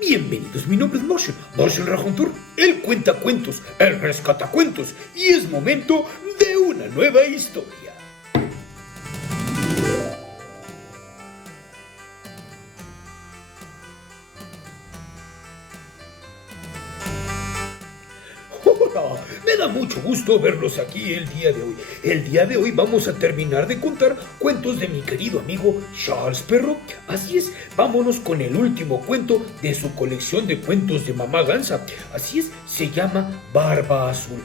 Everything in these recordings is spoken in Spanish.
Bienvenidos, mi nombre es Martian Rajontur, el cuentacuentos, el rescatacuentos, y es momento de una nueva historia. Hola, me da mucho gusto verlos aquí el día de hoy. El día de hoy vamos a terminar de contar cuentos de mi querido amigo Charles Perrault. Así es, vámonos con el último cuento de su colección de cuentos de Mamá Gansa. Así es, se llama Barba Azul.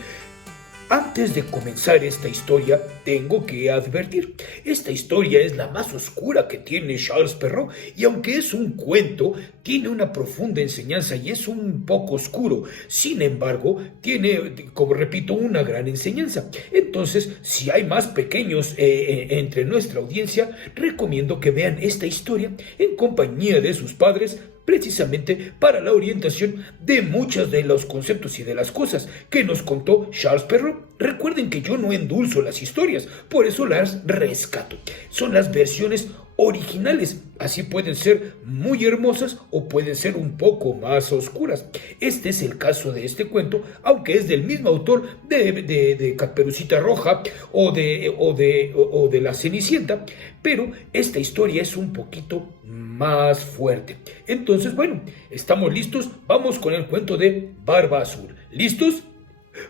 Antes de comenzar esta historia, tengo que advertir, esta historia es la más oscura que tiene Charles Perrault, y aunque es un cuento, tiene una profunda enseñanza y es un poco oscuro. Sin embargo, tiene, como repito, una gran enseñanza. Entonces, si hay más pequeños entre nuestra audiencia, recomiendo que vean esta historia en compañía de sus padres, precisamente para la orientación de muchos de los conceptos y de las cosas que nos contó Charles Perrault. Recuerden que yo no endulzo las historias, por eso las rescato. Son las versiones originales, así pueden ser muy hermosas o pueden ser un poco más oscuras. Este es el caso de este cuento, aunque es del mismo autor de Caperucita Roja o de La Cenicienta, pero esta historia es un poquito más fuerte. Entonces, bueno, ¿estamos listos? Vamos con el cuento de Barba Azul. ¿Listos?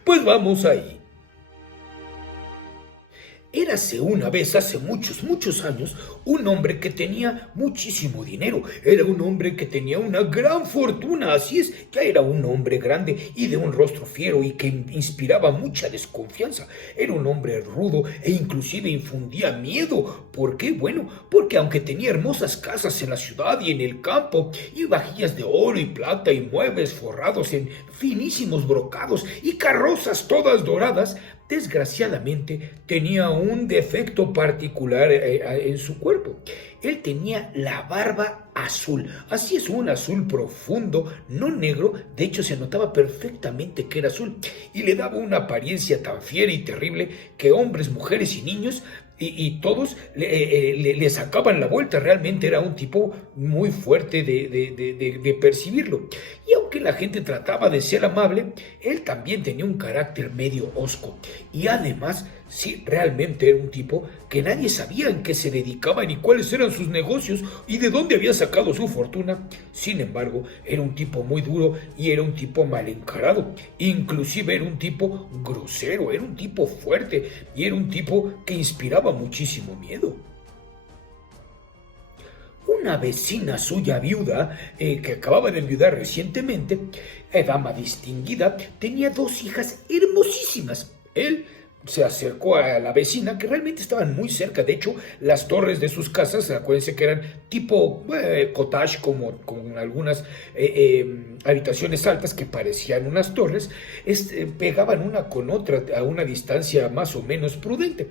Pues vamos ahí. Érase una vez, hace muchos años, un hombre que tenía muchísimo dinero. Era un hombre que tenía una gran fortuna, así es, ya era un hombre grande y de un rostro fiero y que inspiraba mucha desconfianza. Era un hombre rudo e inclusive infundía miedo. ¿Por qué? Bueno, porque aunque tenía hermosas casas en la ciudad y en el campo, y vajillas de oro y plata y muebles forrados en finísimos brocados y carrozas todas doradas, desgraciadamente tenía un defecto particular en su cuerpo. Él tenía la barba azul, así es, un azul profundo, no negro, de hecho se notaba perfectamente que era azul, y le daba una apariencia tan fiera y terrible que hombres, mujeres y niños y todos le sacaban la vuelta. Realmente era un tipo muy fuerte de percibirlo. Y aunque la gente trataba de ser amable, él también tenía un carácter medio hosco. Y además, sí, realmente era un tipo que nadie sabía en qué se dedicaba ni cuáles eran sus negocios y de dónde había sacado su fortuna. Sin embargo, era un tipo muy duro y era un tipo mal encarado. Inclusive era un tipo grosero, era un tipo fuerte y era un tipo que inspiraba muchísimo miedo. Una vecina suya viuda, que acababa de enviudar recientemente, dama distinguida, tenía dos hijas hermosísimas. Él se acercó a la vecina, que realmente estaban muy cerca. De hecho, las torres de sus casas, acuérdense que eran tipo cottage, como con algunas habitaciones altas que parecían unas torres, pegaban una con otra a una distancia más o menos prudente.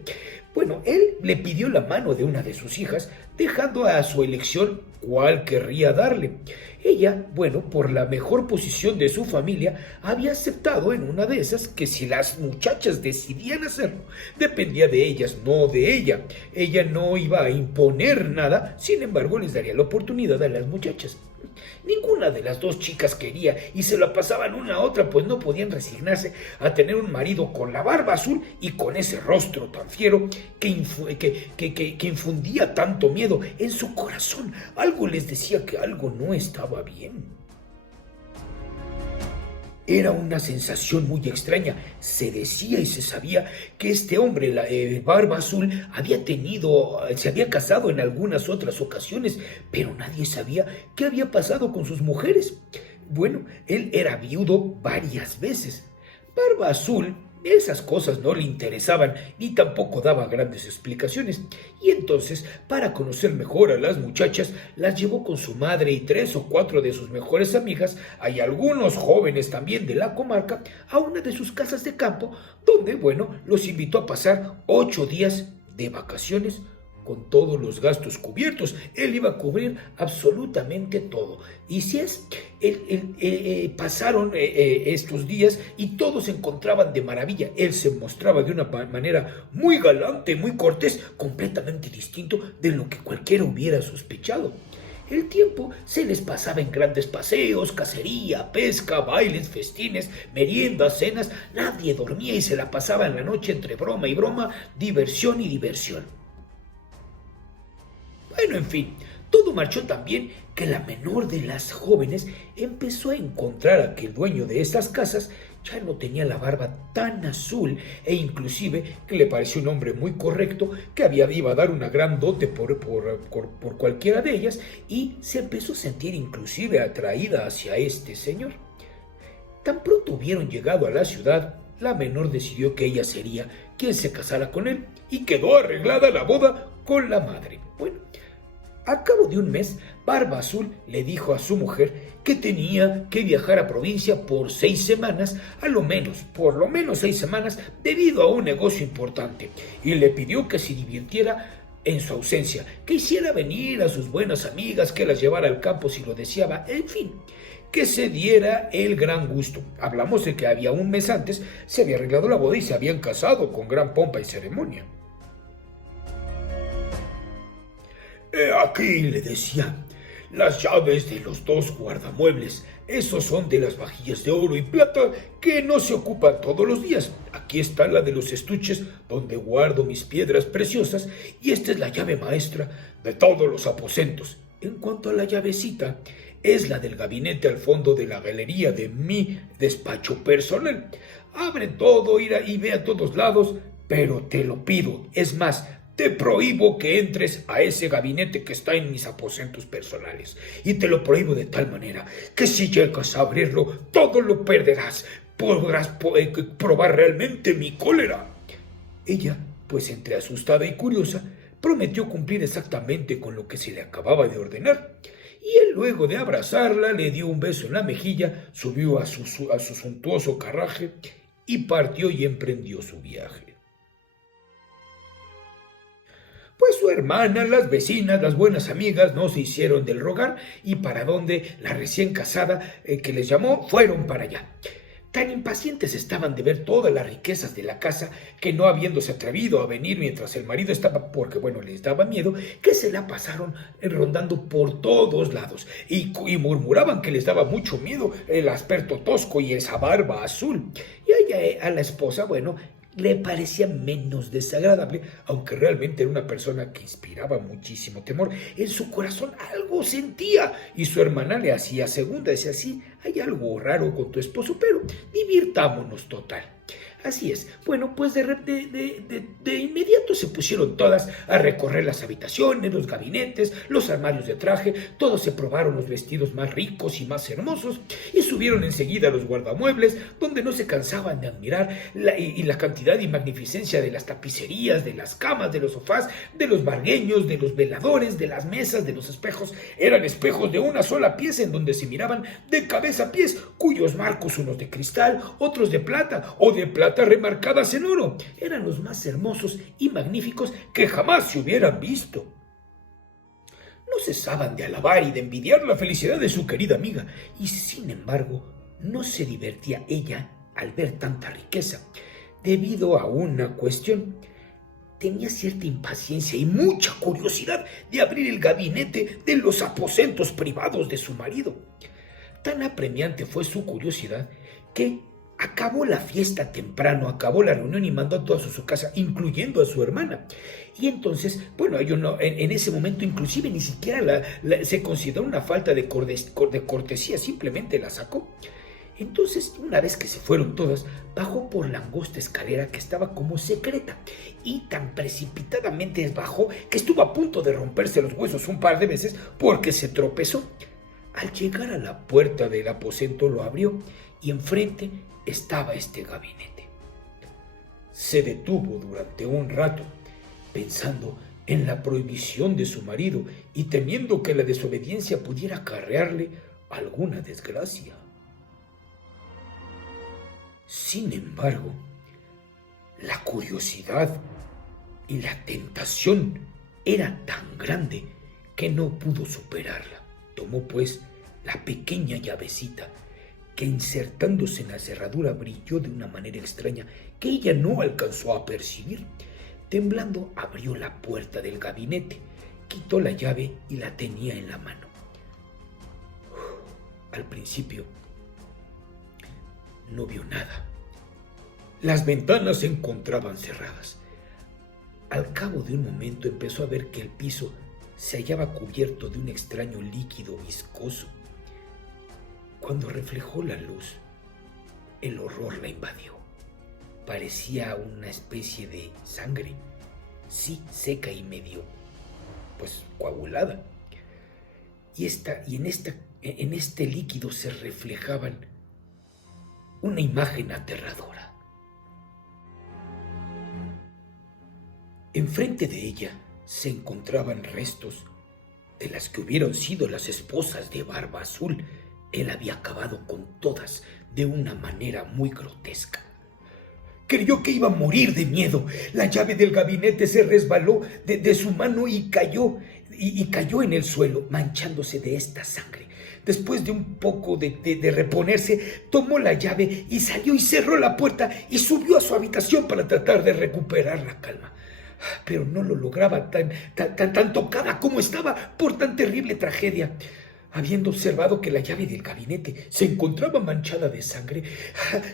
Bueno, él le pidió la mano de una de sus hijas, dejando a su elección cuál querría darle. Ella, bueno, por la mejor posición de su familia, había aceptado en una de esas que si las muchachas decidían hacerlo, dependía de ellas, no de ella. Ella no iba a imponer nada, sin embargo, les daría la oportunidad a las muchachas. Ninguna de las dos chicas quería y se la pasaban una a otra, pues no podían resignarse a tener un marido con la barba azul y con ese rostro tan fiero que infundía tanto miedo en su corazón. Algo les decía que algo no estaba bien. Era una sensación muy extraña. Se decía y se sabía que este hombre, la barba azul, se había casado en algunas otras ocasiones, pero nadie sabía qué había pasado con sus mujeres. Bueno, él era viudo varias veces. Barba Azul, esas cosas no le interesaban ni tampoco daba grandes explicaciones. Y entonces, para conocer mejor a las muchachas, las llevó con su madre y 3 o 4 de sus mejores amigas, hay algunos jóvenes también de la comarca, a una de sus casas de campo, donde, bueno, los invitó a pasar 8 días de vacaciones con todos los gastos cubiertos. Él iba a cubrir absolutamente todo. Y si es, pasaron estos días y todos se encontraban de maravilla. Él se mostraba de una manera muy galante, muy cortés, completamente distinto de lo que cualquiera hubiera sospechado. El tiempo se les pasaba en grandes paseos, cacería, pesca, bailes, festines, meriendas, cenas. Nadie dormía y se la pasaba en la noche entre broma y broma, diversión y diversión. Bueno, en fin, todo marchó tan bien que la menor de las jóvenes empezó a encontrar a que el dueño de estas casas ya no tenía la barba tan azul e inclusive que le pareció un hombre muy correcto que iba a dar una gran dote por cualquiera de ellas y se empezó a sentir inclusive atraída hacia este señor. Tan pronto hubieron llegado a la ciudad, la menor decidió que ella sería quien se casara con él y quedó arreglada la boda con la madre. Bueno, a cabo de un mes, Barba Azul le dijo a su mujer que tenía que viajar a provincia por 6 semanas, por lo menos 6 semanas, debido a un negocio importante, y le pidió que se divirtiera en su ausencia, que hiciera venir a sus buenas amigas, que las llevara al campo si lo deseaba, en fin, que se diera el gran gusto. Hablamos de que había un mes antes se había arreglado la boda y se habían casado con gran pompa y ceremonia. He aquí, le decía, las llaves de los 2 guardamuebles. Esos son de las vajillas de oro y plata que no se ocupan todos los días. Aquí está la de los estuches donde guardo mis piedras preciosas y esta es la llave maestra de todos los aposentos. En cuanto a la llavecita, es la del gabinete al fondo de la galería de mi despacho personal. Abre todo y ve a todos lados, pero te lo pido, es más, te prohíbo que entres a ese gabinete que está en mis aposentos personales. Y te lo prohíbo de tal manera que si llegas a abrirlo, todo lo perderás. Podrás probar realmente mi cólera. Ella, pues entre asustada y curiosa, prometió cumplir exactamente con lo que se le acababa de ordenar. Y él, luego de abrazarla, le dio un beso en la mejilla, subió a su suntuoso carruaje y partió y emprendió su viaje. Pues su hermana, las vecinas, las buenas amigas no se hicieron del rogar y para donde la recién casada que les llamó fueron para allá. Tan impacientes estaban de ver todas las riquezas de la casa que no habiéndose atrevido a venir mientras el marido estaba, porque bueno, les daba miedo, que se la pasaron rondando por todos lados y murmuraban que les daba mucho miedo el aspecto tosco y esa barba azul. Y a la esposa, bueno, le parecía menos desagradable, aunque realmente era una persona que inspiraba muchísimo temor. En su corazón algo sentía y su hermana le hacía segunda, decía, sí, hay algo raro con tu esposo, pero divirtámonos total. Así es. Bueno, pues de inmediato se pusieron todas a recorrer las habitaciones, los gabinetes, los armarios de traje. Todos se probaron los vestidos más ricos y más hermosos y subieron enseguida a los guardamuebles, donde no se cansaban de admirar la cantidad y magnificencia de las tapicerías, de las camas, de los sofás, de los vargueños, de los veladores, de las mesas, de los espejos. Eran espejos de una sola pieza en donde se miraban de cabeza a pies, cuyos marcos, unos de cristal, otros de plata o de plata remarcadas en oro, eran los más hermosos y magníficos que jamás se hubieran visto. No cesaban de alabar y de envidiar la felicidad de su querida amiga, y sin embargo no se divertía ella al ver tanta riqueza, debido a una cuestión. Tenía cierta impaciencia y mucha curiosidad de abrir el gabinete de los aposentos privados de su marido. Tan apremiante fue su curiosidad que acabó la fiesta temprano, acabó la reunión y mandó a todos a su casa, incluyendo a su hermana. Y entonces, bueno, en ese momento inclusive ni siquiera se consideró una falta de cortesía, simplemente la sacó. Entonces, una vez que se fueron todas, bajó por la angosta escalera que estaba como secreta y tan precipitadamente bajó que estuvo a punto de romperse los huesos un par de veces porque se tropezó. Al llegar a la puerta del aposento lo abrió y enfrente estaba este gabinete. Se detuvo durante un rato, pensando en la prohibición de su marido y temiendo que la desobediencia pudiera acarrearle alguna desgracia. Sin embargo, la curiosidad y la tentación era tan grande que no pudo superarla. Tomó pues la pequeña llavecita que insertándose en la cerradura brilló de una manera extraña que ella no alcanzó a percibir. Temblando abrió la puerta del gabinete, quitó la llave y la tenía en la mano. Al principio no vio nada. Las ventanas se encontraban cerradas. Al cabo de un momento empezó a ver que el piso se hallaba cubierto de un extraño líquido viscoso. Cuando reflejó la luz, el horror la invadió. Parecía una especie de sangre, sí, seca y medio, pues coagulada. Y en este líquido se reflejaban una imagen aterradora. Enfrente de ella se encontraban restos de las que hubieran sido las esposas de Barba Azul. Él había acabado con todas de una manera muy grotesca. Creyó que iba a morir de miedo. La llave del gabinete se resbaló de su mano y cayó en el suelo, manchándose de esta sangre. Después de un poco de reponerse, tomó la llave y salió y cerró la puerta y subió a su habitación para tratar de recuperar la calma. Pero no lo lograba, tan tocada como estaba por tan terrible tragedia. Habiendo observado que la llave del gabinete se encontraba manchada de sangre,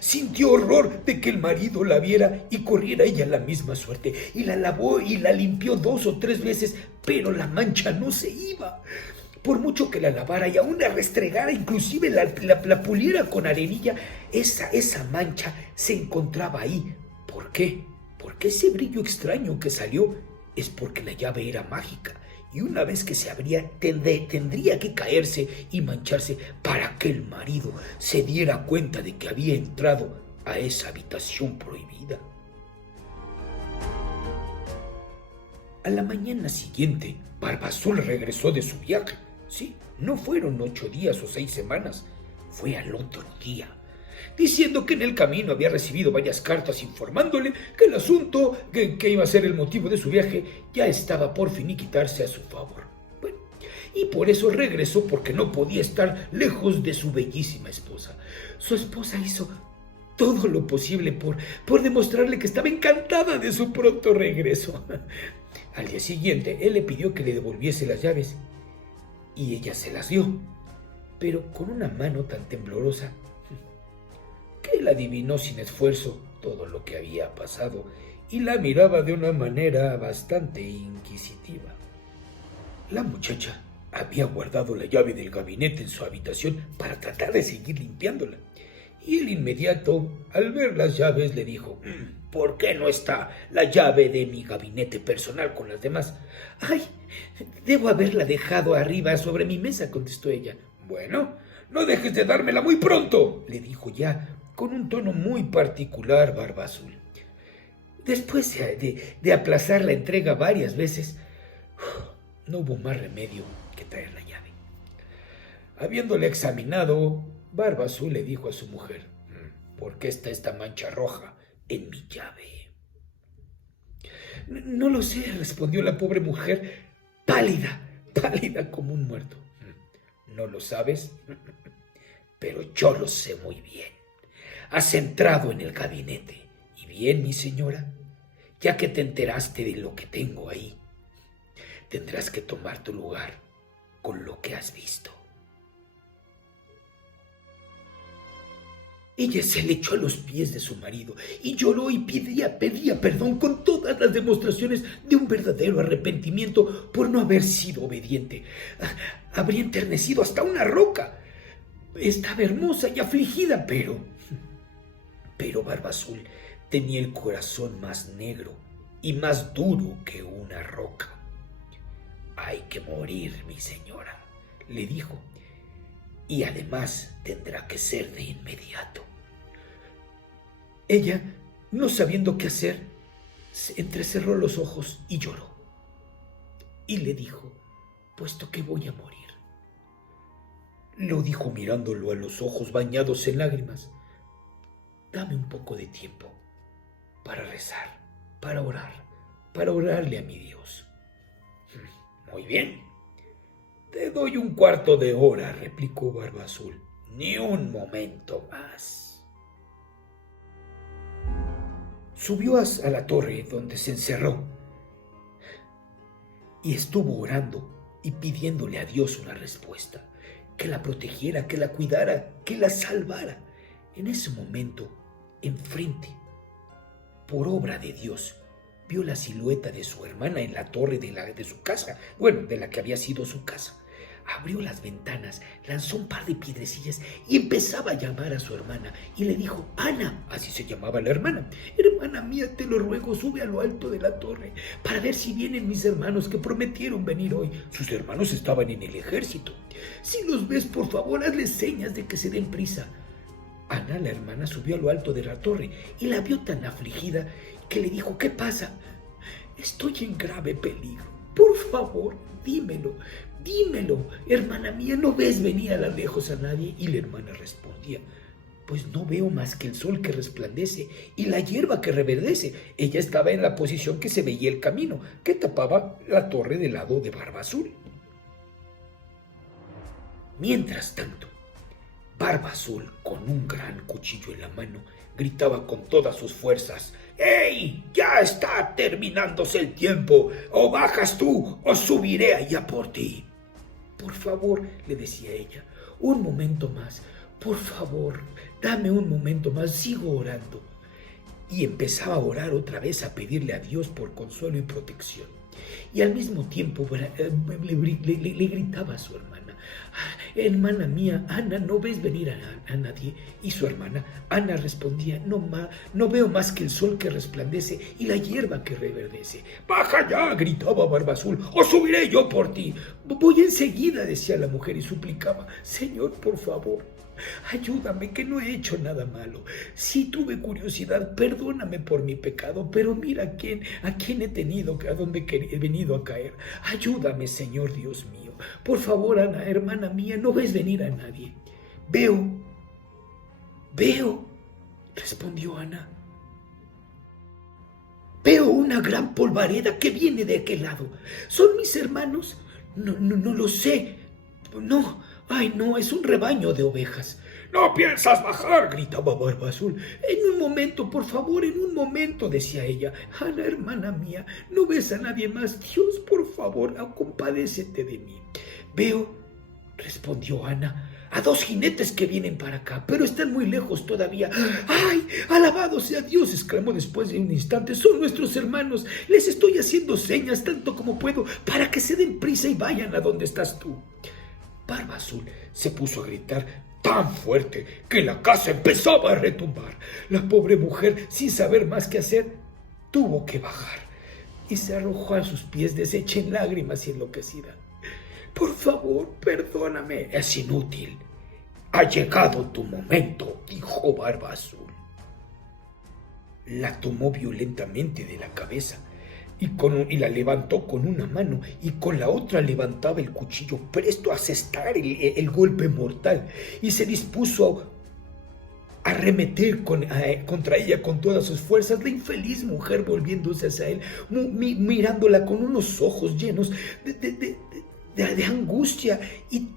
sintió horror de que el marido la viera y corriera ella la misma suerte. Y la lavó y la limpió 2 o 3 veces, pero la mancha no se iba. Por mucho que la lavara y aún la restregara, inclusive la puliera con arenilla, esa mancha se encontraba ahí. ¿Por qué? Porque ese brillo extraño que salió es porque la llave era mágica. Y una vez que se abría, tendría que caerse y mancharse para que el marido se diera cuenta de que había entrado a esa habitación prohibida. A la mañana siguiente, Barba Azul regresó de su viaje. Sí, no fueron 8 días o 6 semanas, fue al otro día, diciendo que en el camino había recibido varias cartas informándole que el asunto que iba a ser el motivo de su viaje ya estaba por finiquitarse a su favor. Bueno, y por eso regresó, porque no podía estar lejos de su bellísima esposa. Su esposa hizo todo lo posible por demostrarle que estaba encantada de su pronto regreso. Al día siguiente, él le pidió que le devolviese las llaves y ella se las dio, pero con una mano tan temblorosa que él adivinó sin esfuerzo todo lo que había pasado y la miraba de una manera bastante inquisitiva. La muchacha había guardado la llave del gabinete en su habitación para tratar de seguir limpiándola, y el inmediato, al ver las llaves, le dijo: ¿por qué no está la llave de mi gabinete personal con las demás? ¡Ay! Debo haberla dejado arriba sobre mi mesa, contestó ella. Bueno, no dejes de dármela muy pronto, le dijo ya con un tono muy particular Barba Azul. Después de aplazar la entrega varias veces, no hubo más remedio que traer la llave. Habiéndole examinado, Barba Azul le dijo a su mujer: ¿por qué está esta mancha roja en mi llave? No lo sé, respondió la pobre mujer, pálida como un muerto. ¿No lo sabes? Pero yo lo sé muy bien. Has entrado en el gabinete. Y bien, mi señora, ya que te enteraste de lo que tengo ahí, tendrás que tomar tu lugar con lo que has visto. Ella se le echó a los pies de su marido y lloró y pedía perdón con todas las demostraciones de un verdadero arrepentimiento por no haber sido obediente. Habría enternecido hasta una roca. Estaba hermosa y afligida, pero Barba Azul tenía el corazón más negro y más duro que una roca. Hay que morir, mi señora, le dijo, y además tendrá que ser de inmediato. Ella, no sabiendo qué hacer, se entrecerró los ojos y lloró. Y le dijo: puesto que voy a morir. Lo dijo mirándolo a los ojos bañados en lágrimas: dame un poco de tiempo para rezar, para orarle a mi Dios. Muy bien. Te doy un cuarto de hora, replicó Barba Azul. Ni un momento más. Subió a la torre donde se encerró y estuvo orando y pidiéndole a Dios una respuesta. que la protegiera, que la cuidara, que la salvara. En ese momento, enfrente, por obra de Dios, vio la silueta de su hermana en la torre de su casa, bueno, de la que había sido su casa. Abrió las ventanas, lanzó un par de piedrecillas y empezaba a llamar a su hermana y le dijo: Ana, así se llamaba la hermana, hermana mía, te lo ruego, sube a lo alto de la torre para ver si vienen mis hermanos que prometieron venir hoy. Sus hermanos estaban en el ejército. Si los ves, por favor, hazles señas de que se den prisa. Ana, la hermana, subió a lo alto de la torre y la vio tan afligida que le dijo: ¿qué pasa? Estoy en grave peligro. Por favor, dímelo, dímelo. Hermana mía, ¿no ves venir a lo lejos a nadie? Y la hermana respondía: pues no veo más que el sol que resplandece y la hierba que reverdece. Ella estaba en la posición que se veía el camino, que tapaba la torre del lado de Barba Azul. Mientras tanto, Barba Azul, con un gran cuchillo en la mano, gritaba con todas sus fuerzas: ¡Ey! ¡Ya está terminándose el tiempo! ¡O bajas tú, o subiré allá por ti! Por favor, le decía ella, un momento más. Por favor, dame un momento más, sigo orando. Y empezaba a orar otra vez, a pedirle a Dios por consuelo y protección. Y al mismo tiempo le gritaba a su hermana: hermana mía, Ana, ¿no ves venir a nadie? Y su hermana, Ana, respondía: no veo más que el sol que resplandece y la hierba que reverdece. ¡Baja ya!, gritaba Barba Azul, ¡o subiré yo por ti! Voy enseguida, decía la mujer y suplicaba: Señor, por favor, ayúdame, que no he hecho nada malo. Si tuve curiosidad, perdóname por mi pecado, pero mira a quién he tenido, a dónde he venido a caer. Ayúdame, Señor Dios mío. Por favor, Ana, hermana mía, no ves venir a nadie. Veo, respondió Ana. Veo una gran polvareda que viene de aquel lado. ¿Son mis hermanos? No lo sé. No, ay no, es un rebaño de ovejas. ¡No piensas bajar!, gritaba Barba Azul. En un momento, por favor, en un momento, decía ella. Ana, hermana mía, no ves a nadie más. Dios, por favor, compadécete de mí. Veo, respondió Ana, a 2 jinetes que vienen para acá, pero están muy lejos todavía. ¡Ay! ¡Alabado sea Dios!, exclamó después de un instante. Son nuestros hermanos. Les estoy haciendo señas tanto como puedo para que se den prisa y vayan a donde estás tú. Barba Azul se puso a gritar tan fuerte que la casa empezaba a retumbar. La pobre mujer, sin saber más qué hacer, tuvo que bajar y se arrojó a sus pies deshecha en lágrimas y enloquecida. Por favor, perdóname. Es inútil. Ha llegado tu momento, dijo Barba Azul. La tomó violentamente de la cabeza y la levantó con una mano y con la otra levantaba el cuchillo presto a asestar el golpe mortal, y se dispuso a arremeter contra ella con todas sus fuerzas. La infeliz mujer, volviéndose hacia él, mirándola con unos ojos llenos de angustia y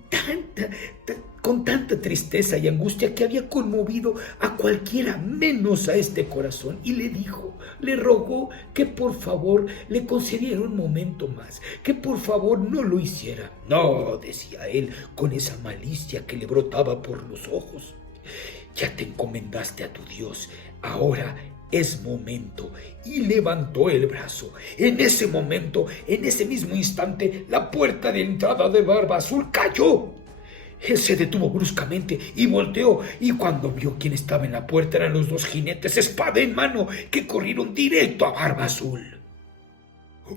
con tanta tristeza y angustia que había conmovido a cualquiera menos a este corazón, y le rogó que por favor le concediera un momento más, que por favor no lo hiciera. No, decía él con esa malicia que le brotaba por los ojos, ya te encomendaste a tu Dios, ahora es momento. Y levantó el brazo. En ese momento, en ese mismo instante, la puerta de entrada de Barba Azul cayó. Él se detuvo bruscamente y volteó, y cuando vio quién estaba en la puerta eran los 2 jinetes, espada en mano, que corrieron directo a Barba Azul.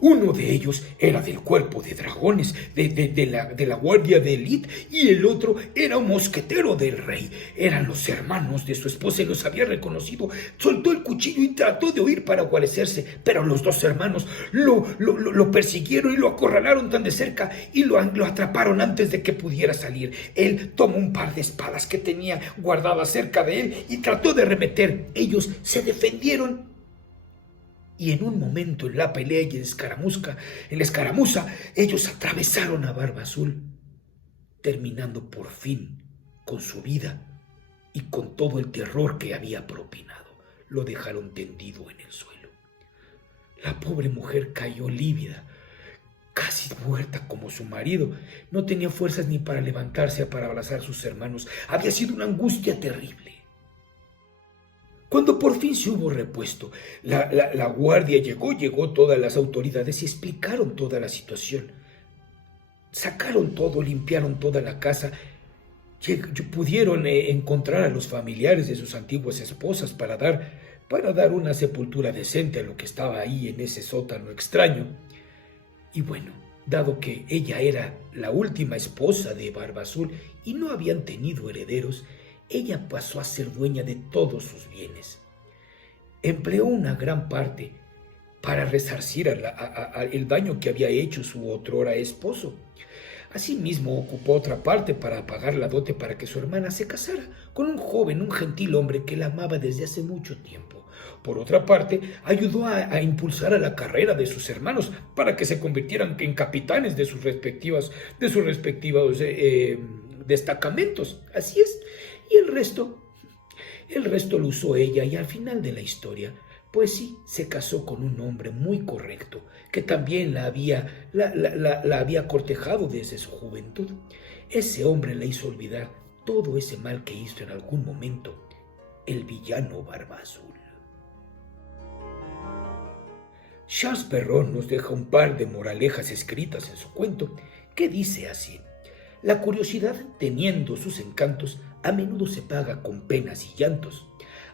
Uno de ellos era del cuerpo de dragones de la guardia de élite, y el otro era un mosquetero del rey. Eran los hermanos de su esposa y los había reconocido. Soltó el cuchillo y trató de huir para guarecerse, pero los 2 hermanos lo persiguieron y lo acorralaron tan de cerca y lo atraparon antes de que pudiera salir. Él tomó un par de espadas que tenía guardadas cerca de él y trató de arremeter. Ellos se defendieron. Y en un momento, en la pelea y en la escaramuza, ellos atravesaron a Barba Azul, terminando por fin con su vida y con todo el terror que había propinado. Lo dejaron tendido en el suelo. La pobre mujer cayó lívida, casi muerta como su marido. No tenía fuerzas ni para levantarse para abrazar a sus hermanos. Había sido una angustia terrible. Cuando por fin se hubo repuesto, la guardia llegó todas las autoridades y explicaron toda la situación. Sacaron todo, limpiaron toda la casa. Pudieron encontrar a los familiares de sus antiguas esposas para dar una sepultura decente a lo que estaba ahí en ese sótano extraño. Y bueno, dado que ella era la última esposa de Barba Azul y no habían tenido herederos, ella pasó a ser dueña de todos sus bienes. Empleó una gran parte para resarcir el daño que había hecho su otrora esposo. Asimismo, ocupó otra parte para pagar la dote para que su hermana se casara con un joven, un gentil hombre que la amaba desde hace mucho tiempo. Por otra parte, ayudó a impulsar a la carrera de sus hermanos para que se convirtieran en capitanes de sus respectivos destacamentos. Así es. Y el resto lo usó ella, y al final de la historia, pues sí, se casó con un hombre muy correcto, que también la había cortejado desde su juventud. Ese hombre le hizo olvidar todo ese mal que hizo en algún momento el villano Barba Azul. Charles Perrault nos deja un par de moralejas escritas en su cuento, que dice así: la curiosidad, teniendo sus encantos, a menudo se paga con penas y llantos.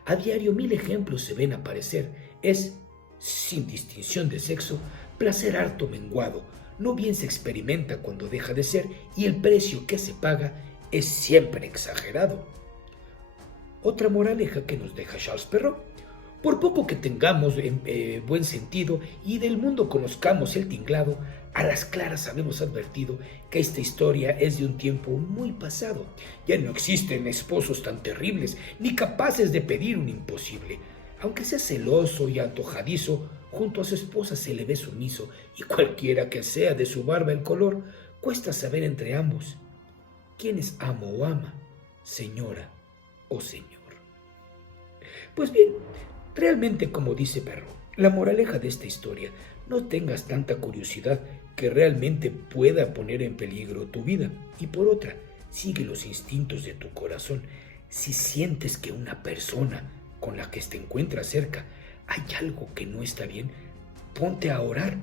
A diario 1000 ejemplos se ven aparecer. Es, sin distinción de sexo, placer harto menguado. No bien se experimenta cuando deja de ser, y el precio que se paga es siempre exagerado. Otra moraleja que nos deja Charles Perrault: por poco que tengamos buen sentido y del mundo conozcamos el tinglado, a las claras habemos advertido que esta historia es de un tiempo muy pasado. Ya no existen esposos tan terribles, ni capaces de pedir un imposible. Aunque sea celoso y antojadizo, junto a su esposa se le ve sumiso, y cualquiera que sea de su barba el color, cuesta saber entre ambos quién es amo o ama, señora o señor. Pues bien, realmente, como dice Perrault, la moraleja de esta historia: no tengas tanta curiosidad que realmente pueda poner en peligro tu vida. Y por otra, sigue los instintos de tu corazón. Si sientes que una persona con la que te encuentras cerca hay algo que no está bien, ponte a orar.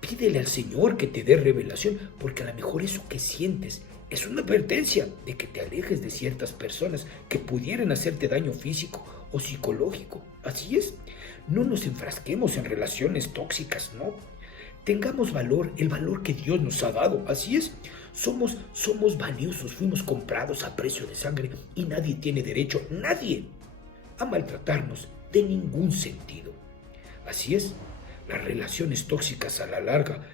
Pídele al Señor que te dé revelación, porque a lo mejor eso que sientes es una advertencia de que te alejes de ciertas personas que pudieran hacerte daño físico o psicológico. Así es, no nos enfrasquemos en relaciones tóxicas, no. Tengamos valor, el valor que Dios nos ha dado. Así es, somos valiosos, fuimos comprados a precio de sangre y nadie tiene derecho, nadie, a maltratarnos de ningún sentido. Así es, las relaciones tóxicas a la larga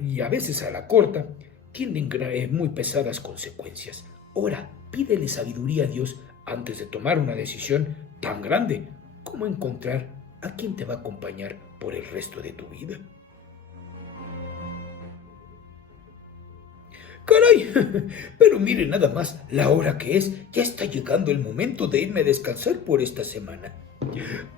y a veces a la corta tienen muy pesadas consecuencias. Ora, pídele sabiduría a Dios antes de tomar una decisión tan grande como encontrar a quien te va a acompañar por el resto de tu vida. ¡Caray! Pero mire nada más la hora que es. Ya está llegando el momento de irme a descansar por esta semana.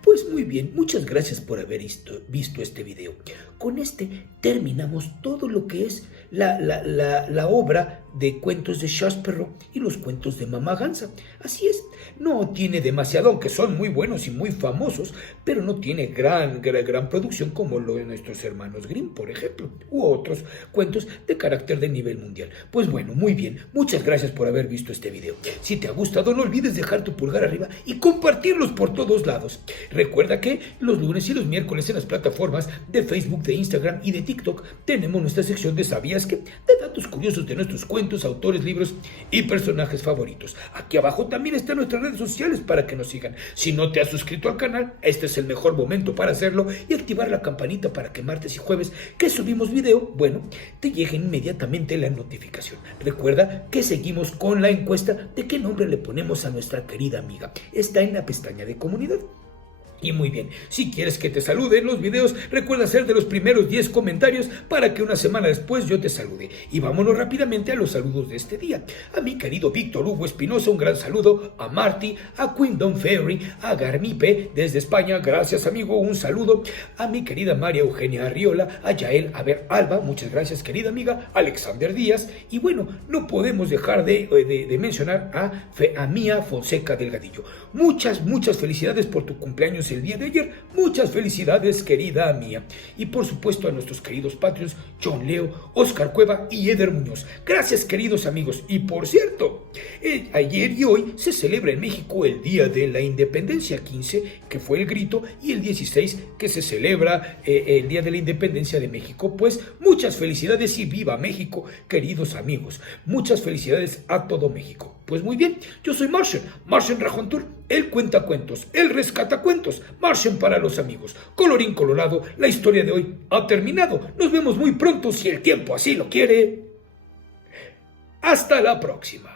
Pues muy bien, muchas gracias por haber visto este video. Con este terminamos todo lo que es la obra de cuentos de Charles Perrault y los cuentos de Mamá Gansa. Así es, no tiene demasiado, aunque son muy buenos y muy famosos, pero no tiene gran producción como lo de nuestros hermanos Grimm, por ejemplo, u otros cuentos de carácter de nivel mundial. Pues bueno, muy bien, muchas gracias por haber visto este video. Si te ha gustado, no olvides dejar tu pulgar arriba y compartirlos por todos lados. Recuerda que los lunes y los miércoles en las plataformas de Facebook, de Instagram y de TikTok tenemos nuestra sección de ¿Sabías qué?, de datos curiosos de nuestros cuentos, autores, libros y personajes favoritos. Aquí abajo también están nuestras redes sociales para que nos sigan. Si no te has suscrito al canal, este es el mejor momento para hacerlo y activar la campanita para que martes y jueves que subimos video, bueno, te llegue inmediatamente la notificación. Recuerda que seguimos con la encuesta de qué nombre le ponemos a nuestra querida amiga. Está en la pestaña de comunidad. Y muy bien, si quieres que te salude en los videos, recuerda ser de los primeros 10 comentarios para que una semana después yo te salude. Y vámonos rápidamente a los saludos de este día. A mi querido Víctor Hugo Espinosa, un gran saludo. A Marty, a Quindon Ferry, a Garnipe desde España, gracias amigo, un saludo. A mi querida María Eugenia Arriola, a Yael Alba, muchas gracias querida amiga. Alexander Díaz. Y bueno, no podemos dejar de mencionar a Mía Fonseca Delgadillo. Muchas felicidades por tu cumpleaños el día de ayer. Muchas felicidades, querida mía. Y por supuesto a nuestros queridos Patreons, John Leo, Oscar Cueva y Eder Muñoz. Gracias, queridos amigos. Y por cierto, ayer y hoy se celebra en México el Día de la Independencia, 15, que fue el grito, y el 16, que se celebra el Día de la Independencia de México. Pues muchas felicidades y viva México, queridos amigos. Muchas felicidades a todo México. Pues muy bien, yo soy Martian Rajontur, el cuentacuentos, el rescatacuentos, Martian para los amigos. Colorín colorado, la historia de hoy ha terminado. Nos vemos muy pronto si el tiempo así lo quiere. Hasta la próxima.